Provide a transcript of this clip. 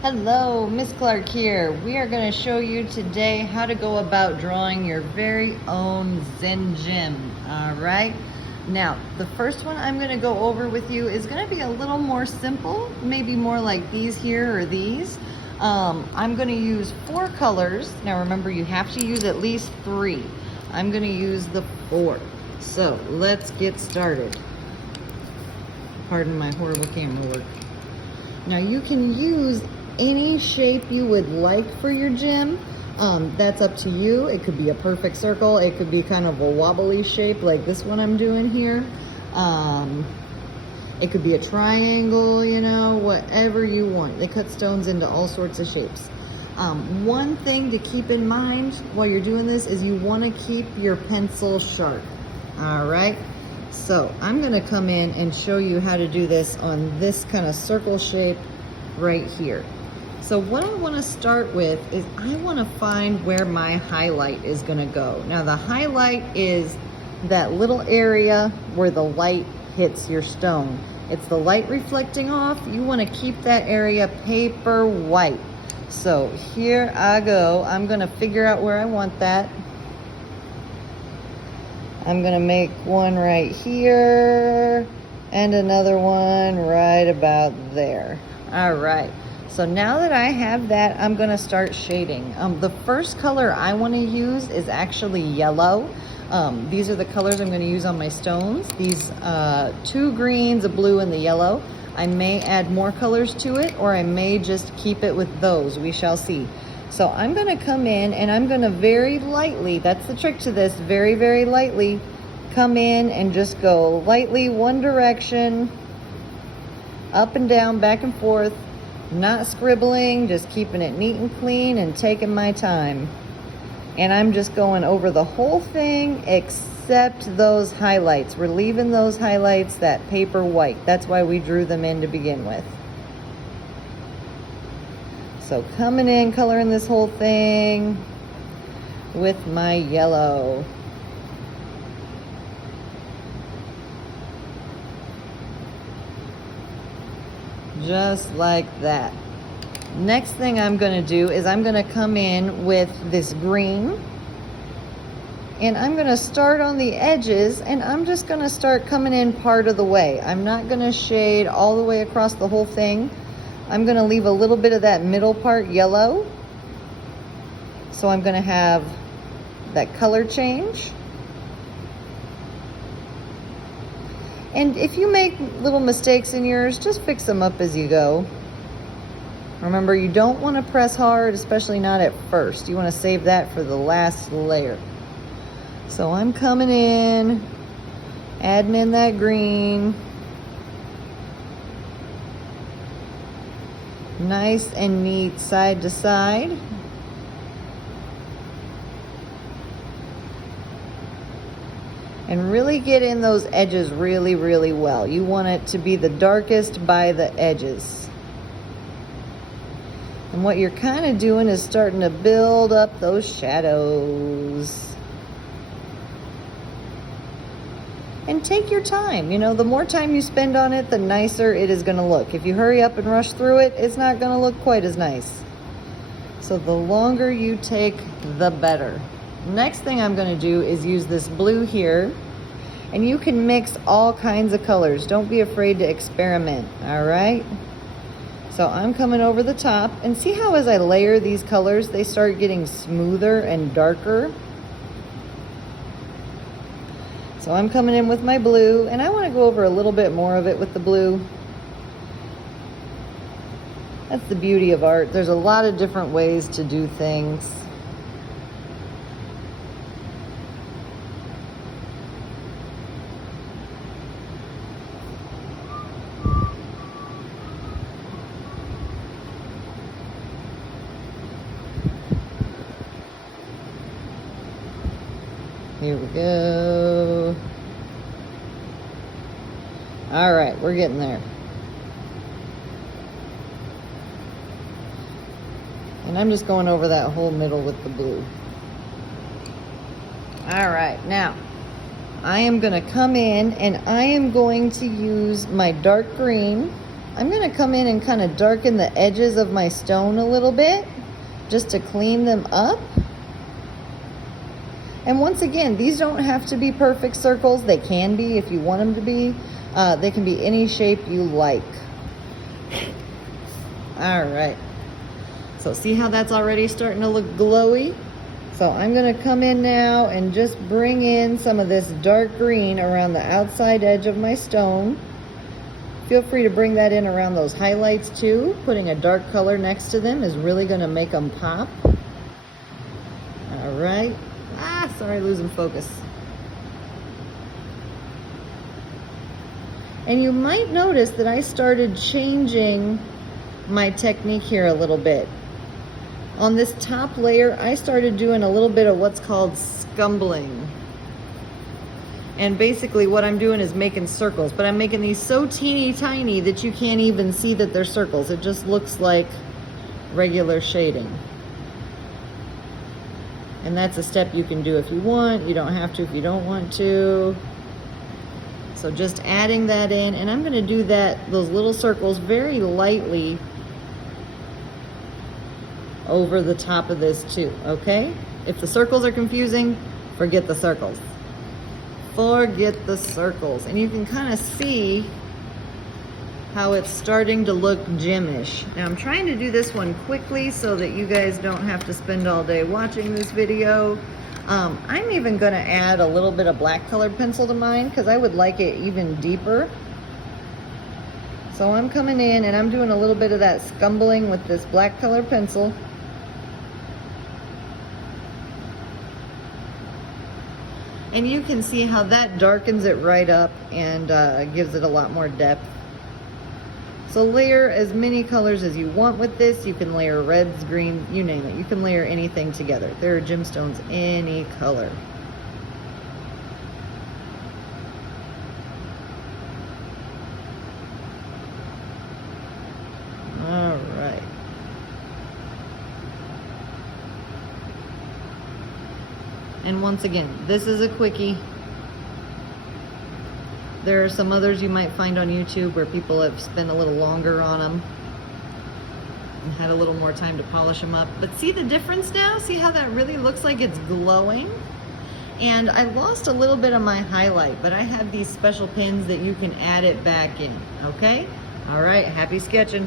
Hello, Miss Clark here. We are going to show you today how to go about drawing your very own Zen gym. All right. Now, the first one I'm going to go over with you is going to be a little more simple, maybe more like these here or these. I'm going to use 4 colors. Now remember, you have to use at least 3. I'm going to use the 4. So let's get started. Pardon my horrible camera work. Now you can use any shape you would like for your gym. That's up to you. It could be a perfect circle. It could be kind of a wobbly shape like this one I'm doing here. It could be a triangle, you know, whatever you want. They cut stones into all sorts of shapes. One thing to keep in mind while you're doing this is you want to keep your pencil sharp. All right. So I'm going to come in and show you how to do this on this kind of circle shape right here. So what I want to start with is I want to find where my highlight is going to go. Now the highlight is that little area where the light hits your stone. It's the light reflecting off. You want to keep that area paper white. So here I go. I'm going to figure out where I want that. I'm gonna make one right here and another one right about there. All right, so now that I have that, I'm gonna start shading. The first color I wanna use is actually yellow. These are the colors I'm gonna use on my stones. These 2 greens, a blue, and the yellow. I may add more colors to it, or I may just keep it with those. We shall see. So I'm going to come in and I'm going to very lightly, that's the trick to this, very, very lightly come in and just go lightly one direction, up and down, back and forth, not scribbling, just keeping it neat and clean and taking my time. And I'm just going over the whole thing except those highlights. We're leaving those highlights that paper white. That's why we drew them in to begin with. So coming in, coloring this whole thing with my yellow. Just like that. Next thing I'm going to do is I'm going to come in with this green. And I'm going to start on the edges, and I'm just going to start coming in part of the way. I'm not going to shade all the way across the whole thing. I'm going to leave a little bit of that middle part yellow. So I'm going to have that color change. And if you make little mistakes in yours, just fix them up as you go. Remember, you don't want to press hard, especially not at first. You want to save that for the last layer. So I'm coming in, adding in that green. Nice and neat side to side. And really get in those edges really, really well. You want it to be the darkest by the edges. And what you're kind of doing is starting to build up those shadows. And take your time. You know, the more time you spend on it, the nicer it is going to look. If you hurry up and rush through it, it's not going to look quite as nice. So the longer you take, the better. Next thing I'm going to do is use this blue here. And you can mix all kinds of colors. Don't be afraid to experiment, all right? So I'm coming over the top. And see how as I layer these colors, they start getting smoother and darker? So I'm coming in with my blue, and I want to go over a little bit more of it with the blue. That's the beauty of art. There's a lot of different ways to do things. Here we go. All right, we're getting there. And I'm just going over that whole middle with the blue. All right, now I am going to come in and I am going to use my dark green. I'm gonna come in and kind of darken the edges of my stone a little bit, just to clean them up. And once again, these don't have to be perfect circles. They can be if you want them to be. They can be any shape you like. All right. So see how that's already starting to look glowy? So I'm gonna come in now and just bring in some of this dark green around the outside edge of my stone. Feel free to bring that in around those highlights too. Putting a dark color next to them is really gonna make them pop. All right. Sorry, losing focus. And you might notice that I started changing my technique here a little bit. On this top layer, I started doing a little bit of what's called scumbling. And basically what I'm doing is making circles, but I'm making these so teeny tiny that you can't even see that they're circles. It just looks like regular shading. And that's a step you can do if you want. You don't have to if you don't want to. So just adding that in, and I'm gonna do those little circles very lightly over the top of this too, okay? If the circles are confusing, forget the circles. Forget the circles. And you can kind of see how it's starting to look gym-ish. Now I'm trying to do this one quickly so that you guys don't have to spend all day watching this video. I'm even gonna add a little bit of black colored pencil to mine because I would like it even deeper. So I'm coming in and I'm doing a little bit of that scumbling with this black colored pencil. And you can see how that darkens it right up and gives it a lot more depth. So layer as many colors as you want with this. You can layer reds, greens, you name it. You can layer anything together. There are gemstones any color. All right. And once again, this is a quickie. There are some others you might find on YouTube where people have spent a little longer on them and had a little more time to polish them up. But see the difference now? See how that really looks like it's glowing? And I lost a little bit of my highlight, but I have these special pins that you can add it back in, okay? All right, happy sketching.